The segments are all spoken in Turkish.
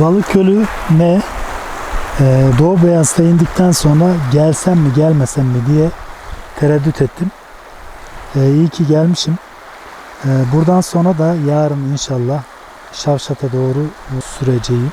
Balık Gölü ne? Ee, Doğu Beyaz'da indikten sonra gelsem mi gelmesem mi diye tereddüt ettim. Ee, iyi ki gelmişim. Ee, buradan sonra da yarın inşallah Şavşat'a doğru süreceğim.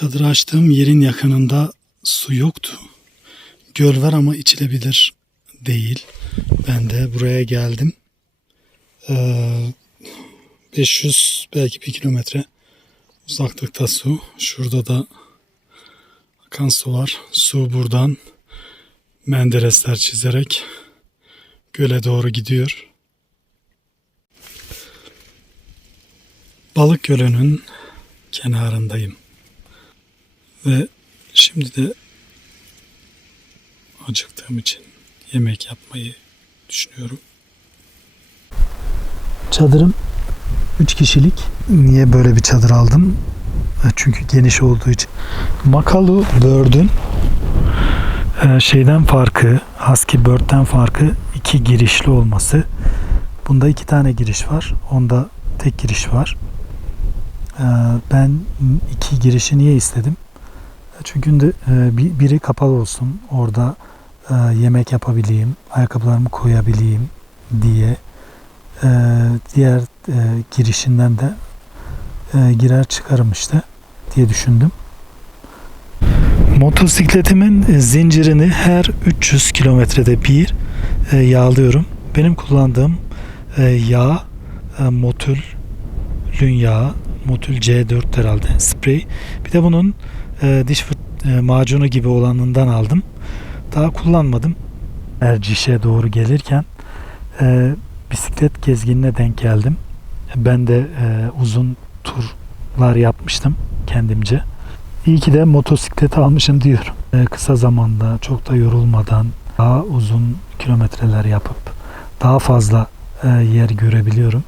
Çadır açtığım yerin yakınında su yoktu. Göl var ama içilebilir değil. Ben de buraya geldim. Ee, 500 belki bir kilometre uzaklıkta su. Şurada da akan su var. Su buradan menderesler çizerek göle doğru gidiyor. Balık Gölü'nün kenarındayım. Ve şimdi de acıktığım için yemek yapmayı düşünüyorum. Çadırım 3 kişilik. Niye böyle bir çadır aldım? E, Çünkü geniş olduğu için. Makalu Bird'ün e, şeyden farkı, Husky Bird'den farkı iki girişli olması. Bunda iki tane giriş var. Onda tek giriş var. E, Ben iki girişi niye istedim? Çünkü de e, bir- biri kapalı olsun. Orada e, yemek yapabileyim, ayakkabılarımı koyabileyim diye e, diğer girişinden de girer çıkarım işte diye düşündüm. Motosikletimin zincirini her 300 kilometrede bir yağlıyorum. Benim kullandığım yağ Motül'ün yağı. Motül C4 herhalde sprey. Bir de bunun e, diş e, macunu gibi olanından aldım. Daha kullanmadım. Erciş'e doğru gelirken e, bisiklet gezginine denk geldim. Ben de e, uzun turlar yapmıştım kendimce. İyi ki de motosiklet almışım diyorum. E, kısa zamanda çok da yorulmadan daha uzun kilometreler yapıp daha fazla e, yer görebiliyorum.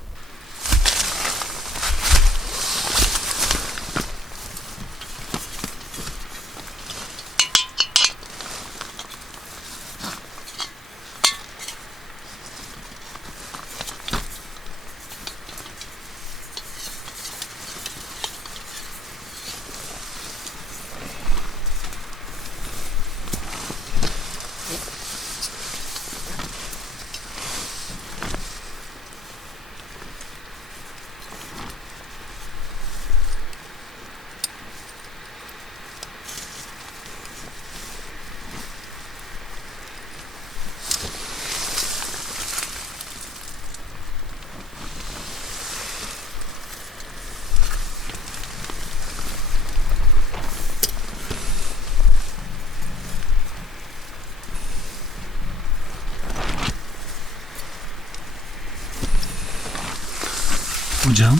Hocam.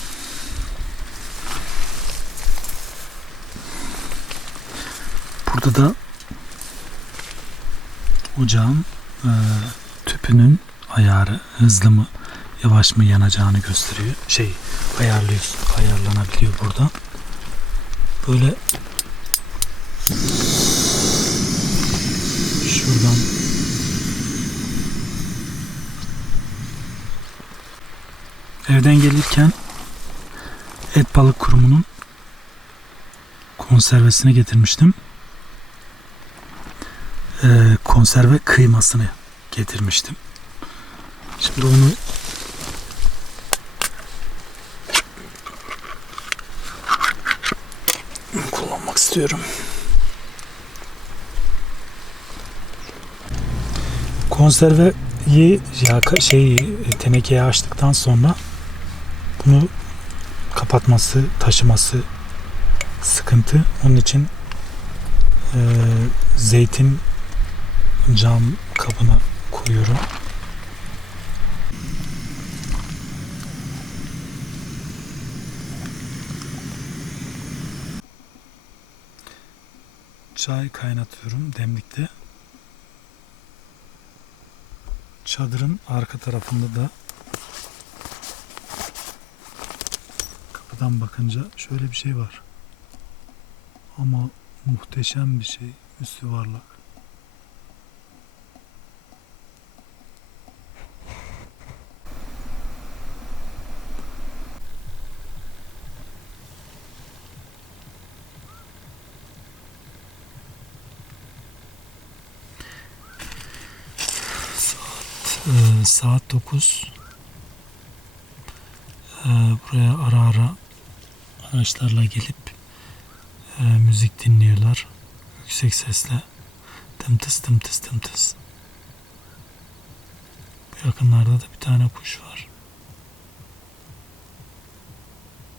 Burada da ocağın e, tüpünün ayarı hızlı mı yavaş mı yanacağını gösteriyor. Şey ayarlıyorsun, ayarlanabiliyor burada. Böyle şuradan evden gelirken et balık kurumunun konservesini getirmiştim. Ee, konserve kıymasını getirmiştim. Şimdi onu kullanmak istiyorum. Konserveyi ya şey tenekeye açtıktan sonra bunu kapatması, taşıması sıkıntı. Onun için e, zeytin cam kabına koyuyorum. Çay kaynatıyorum demlikte. Çadırın arka tarafında da kapıdan bakınca şöyle bir şey var. Ama muhteşem bir şey. Üstü varlak. Saat 9. Ee, buraya ara ara araçlarla gelip e, müzik dinliyorlar. Yüksek sesle. Tım tıs tım tıs tım tıs. Yakınlarda da bir tane kuş var.